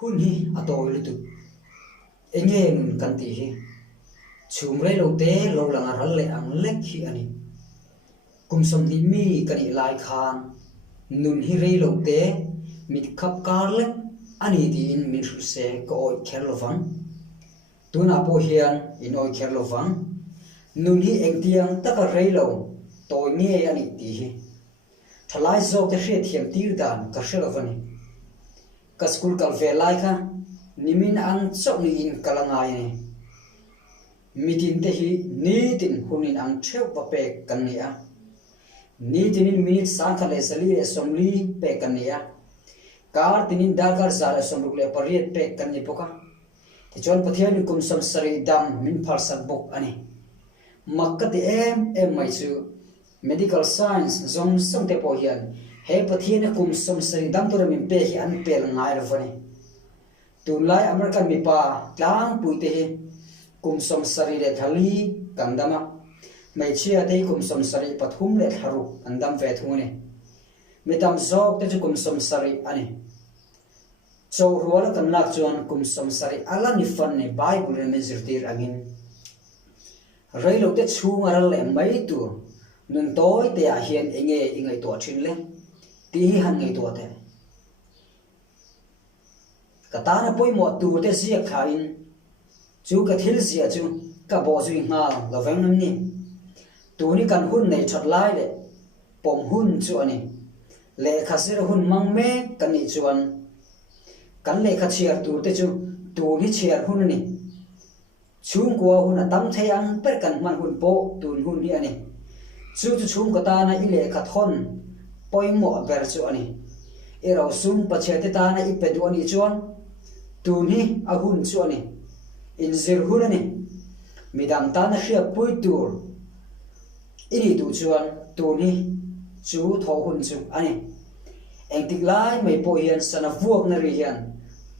hun hi atoi lu tu engem kan ti hi chum rei lo te lo lang ral le ang lek hi ani kum som ni mi kan i lai khan nun hi rei lo te mit khap kar lek ani ti in min ru se ko oi kher lo wang tuna po hian in oi kher lo wang nun hi eng tiang taka rei lo toi nge ani ti hi thalai zo te hre thiam tir dan ka hre lo wani ka school kal ve lai kha nimin ang chok ni in kalangai ne mitin te hi ni tin hunin ang theu pa pe kan ni a ni tinin minute sang khale sali assembly pe kan ni a kar tinin dakar zal assembly le pariat pe kan ni poka ti chon pathian kum som sari dam min phar sak bok ani makkati em mai chu medical science zong som te po hian he pathian kum som sari dam tur min pe hi an pel ngai ra vani tunlai american mi pa tlang puite hi kum som sari le thali kandama mai chia te kum som sari pathum le tharu andam ve thune metam zok te kum som sari ani so ruala kan lak chuan kum som sari ala ni fan ne bible me zirtir agin reilo te chunga ral le mai tu nun toy te a hian enge ingai to thin le ti han ngai to te katana poi mo tu te sia khain chu ka thil sia chu ka bo zu nga lo veng nam ni tu ni kan hun nei chat lai le pom hun chu ani le khasir hun mang me kan ni chuan kan le kha chiar tu te chu tu ni chiar hun ni chung kwa hun tam thayang per kan man hun po tun hun ni ani chu chu chung ka ta na i le kha thon poi mo ber chu ani ero sum pache te ta na i pe du ani chuan tu ni a hun chu ani in zir hun ani midam ta na hria pui tur ini tu chuan tu ni chu tho hun chu ani engtik lai mai po hian sana vuak na ri hian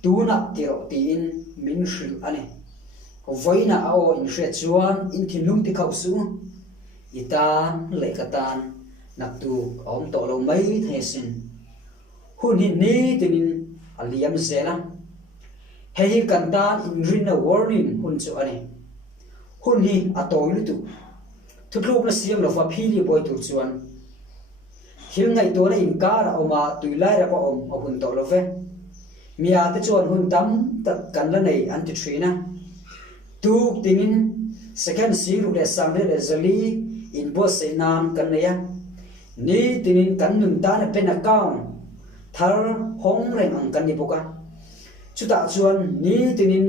tu na tiro ti in min hril ani voina ao in hre chuan in thinlung ti khau su itan le katan nak tu om to lo mai thesin hun hi ni tinin aliam zela hei kan tan in rin a warning hun chu ani hun hi atoi lu tu thukluk na siam lo fa phili boy tur chuan hil ngai to na in kar oma tuilai ra pa om hun to lo ve mia te chuan hun tam tak kan la nei an ti thrina tuk tingin second siru le samre le zali in bo se nam kan neya ni tinin kan nun ta na pen account thar hong reng ang kan ni boka chuta chuan ni tinin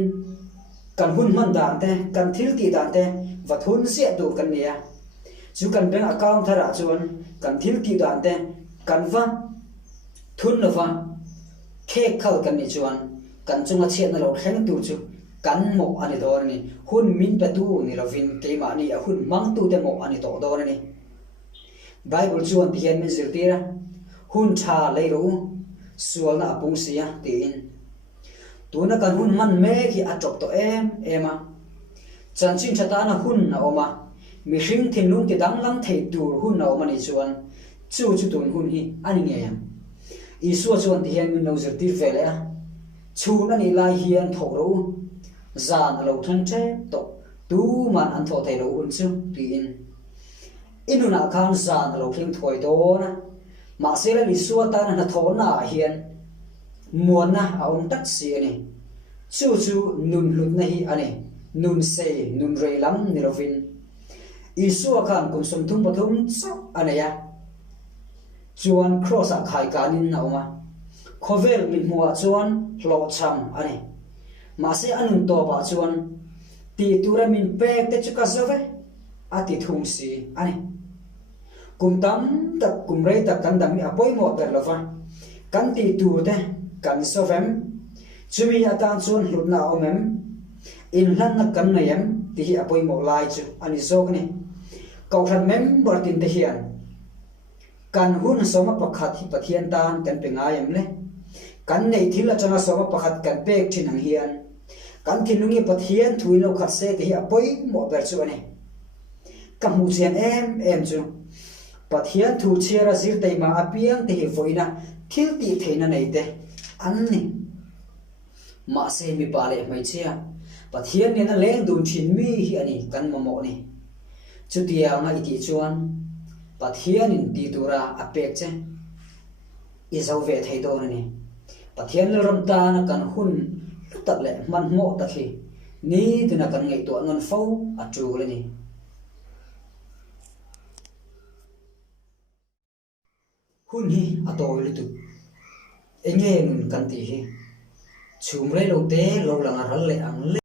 kan hun man dan te kan thil ti dan te va thun sia tu kan neya chu kan bank account thara chuan kan thil ti dan te kan va thun na va khe khal kan ni chuan kan chunga chiat na lo thleng tu chu kan mo ani dor ni hun min pe tu ni rovin ke ma ni a hun mang tu te mo ani to dor ni bible chuan ti hian min zirtira hun tha leiro sual na apung sia ti in tuna kan hun man me ki atop to ema chanchin thata na hun na oma mi hring thin lung ti dang lam thei tur hun na oma ni chuan chu chu tun hun hi ani nge ya isu chuan ti hian min no zirtir vele a chu na ni lai hian thoro zan lo than che to tu man an tho thei lo un chu ti in inuna khan zan lo thing thoi do na ma se la li suwa ta na tho na hian muan na a om tak si ani chu chu nun lut na hi ani nun se nun rei lam ni rovin isua khan kum som thum pathum so anaya chuan cross a khai kanin na oma khovel min muwa chuan hlo cham ani ma se anun to ba chuan ti tura min pek te chuka zove ati thum si ani kum tam tak kum rei tak kan dam mi apoi mo per lova kan ti tur te kan sovem chumi atan chuan hlutna omem in hlan na kan na yam ti hi apoi mo lai chu ani zok ni kau than member tin te hian kan hun soma pakhat hi pathian tan kan pe ngayam le kan nei thila changa soma pakhat kan pek thin ang hian kan thinungi pathian thuilo khat se te hi apoi mo ber chu ani kamu chian em chu pathian thu chiara zir teima apiang te hi voina thil ti theina nei te an ni ma se mi pa le mai chia pathian ne na leng dun thin mi hi ani kan mamo ni chutia nga iti chuan pathian in ti tura apek che izau ve thei do ni pathian le ram ta na kan hun tak le man mo ta khi ni tuna kan ngai to ngon fo atu le ni hun hi atoi le tu enge nun kan ti hi chum re lo te lo lang a ral le ang le